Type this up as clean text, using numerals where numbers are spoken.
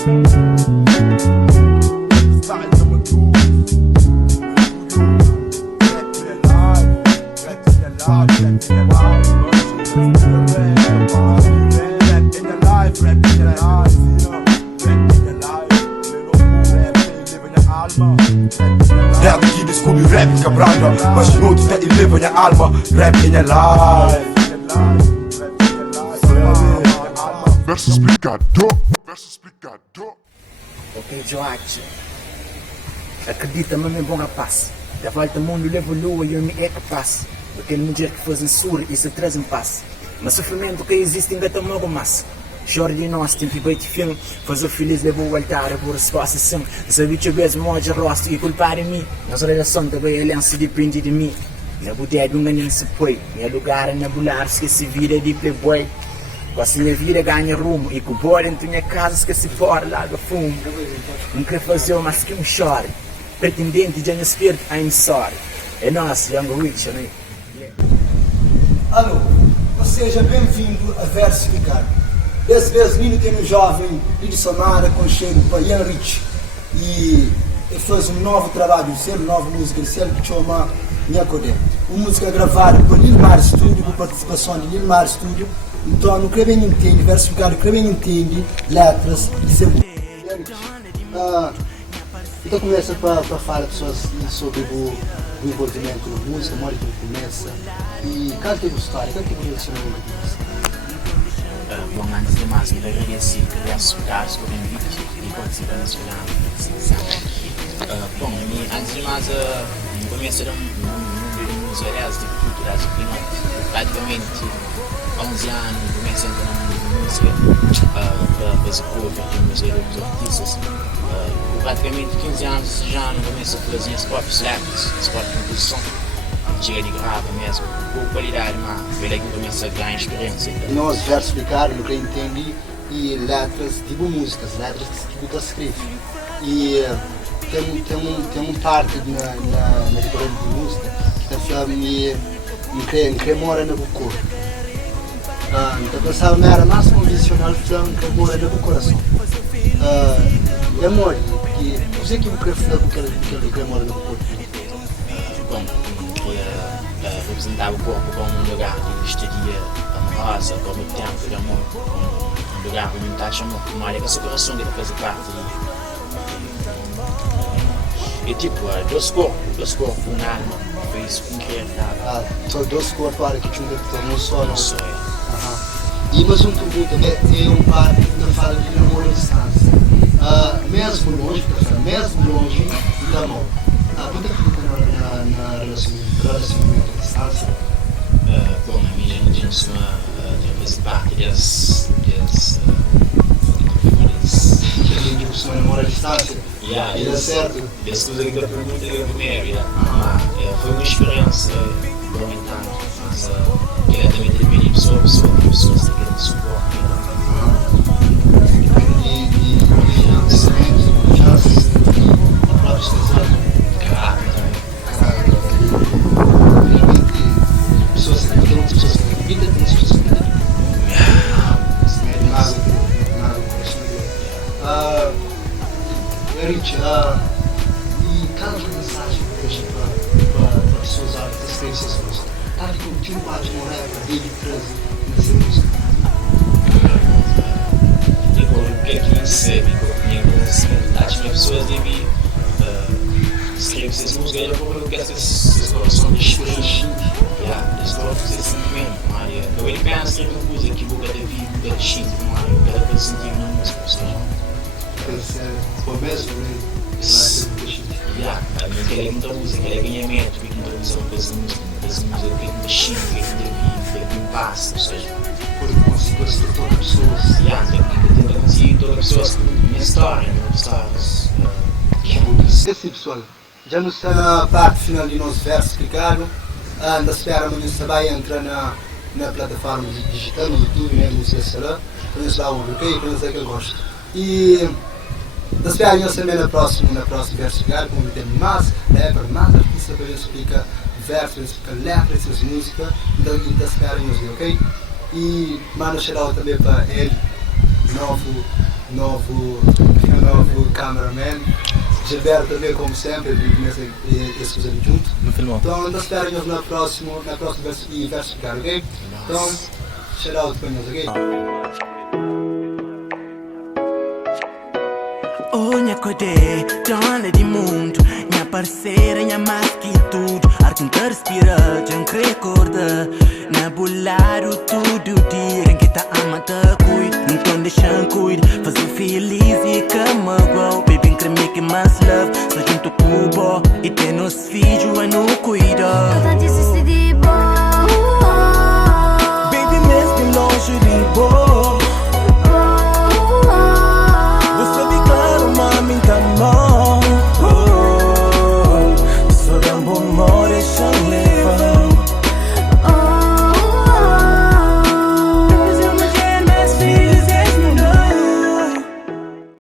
Rap aqui descobre rap que abranda, mas não te tem eleva minha alma. Rap in your life. Verso explicador. Ok, Joaquim. Acredita-me, meu bom rapaz. Da volta ao mundo levo lua e eu me é capaz. Aquele mulher que fazem surra e se trazem paz. Mas sofrimento que existe ainda tão logo massa. Choro de nós, tem que ver de filme. Fazer feliz levou o altar, por resposta sim. Sabe que eu mesmo hoje rosto e culpar em mim. Nossa relação também aliança depende de mim. Na budé de um ganho se põe. Minha lugar na bular, esqueci vida de playboy. Com a minha vida ganha rumo. E com o bora entre minha casa, esqueci fora, larga fumo. Não quer fazer mais que um chore. Pretendente de um espírito, I'm sorry. É nosso, Young Rich, né? Alô, seja bem-vindo a Versificar. Dessa vez, Nino tem um jovem de Samara com cheiro para Young Rich. E ele fez um novo trabalho, uma nova música, que chama Nhacodé. Uma música gravada por Nilmar Studio, com participação de Nilmar Studio. Então, não creio bem entende, Versificar, não creio bem entende letras e seu. Então começa para falar pessoas sobre o envolvimento na música, onde que começa e qual que é a história, qual que é o relacionamento com isso? Bom, antes de mais, eu agradeço por o convite e participar nesse programa. Bom, antes de mais, eu comecei a mundo de museus de culturas opiniões. Praticamente, há 11 anos, comecei a entrar no mundo de música para fazer cover de museu dos artistas. Praticamente 15 anos já não começo a fazer as próprias letras, as próprias composições. Chega de grava mesmo, com qualidade, mas veio que começa a ganhar experiência. Nós versificar, no que eu entendi, e letras de músicas, letras que você escreve. E tem uma parte na diferente de música que mora no corpo. Então pensava que era mais convencional que mora no coração. É amor, porque você que quer falar que mora no corpo. Bom, representava o corpo como um lugar de estadia amorosa, ao mesmo tempo de amor, um lugar onde está chamando uma área que o seu coração deve fazer parte. E tipo, dois corpos, uma alma, foi isso que me criava. São dois corpos para que tu não só. Não só é. E mais uma pergunta, tem um par que fala de namoro à distância. Mesmo longe do amor. Quanto é que fica na relacionamento à distância? Bom, a minha gente não se faz parte das Que namoro à distância? E dá certo? Essa coisa que eu pergunto é a primeira. Foi uma experiência momentânea, mas diretamente depende de pessoas que querem suporte. Rich, e cada mensagem que deixa para pessoas artes, experiências de música, tal que o time pode morar para ele trazer nessa música. O que é que recebe, com a minha sensibilidade, as pessoas devem escrever essas músicas, eu vou colocar essas corações diferentes, eles vão fazer sentimento, eu ele pensa em uma coisa que boca da vida, boca de xinto, eu quero sentir na música, ou seja, Começo, mas que é muita música, é ganhamento, que muita música, coisa de música, que é muita xinto, que é muita vida, que é muito passo, ou seja, por consequência de todas as pessoas. Tenta conseguir todas as pessoas com a minha história, histórias. Assim, pessoal, já não está na parte final de nosso verso explicado. Ainda espera amanhã você vai entrar na plataforma digital, no YouTube, mesmo, se você lá, conhece lá o ok? Conhece aquele gosto. E espero na semana próxima, verso explicado, como tem mais artistas para explicar versos, explicar letras, essas músicas. Então espero nos ver, ok? E manda shout também para ele, novo cameraman. Gilberto também, como sempre, nessa exclusiva junto. No filmão. Então, ainda esperem-nos na próxima Versificar, ok? Então, shout out para nós, ok? Olha codé, dona de mundo, minha parceira, minha mais que tudo. Ar que respira, já recorda. Na bolado todo dia, quem que tá amada cuida, não tão deixando cuida. Faz o feliz e cama igual, baby, creme que mais love. Só junto com o bo, e tem nos filhos a não cuida. Cada dia se de boa. Baby, mesmo longe de boa.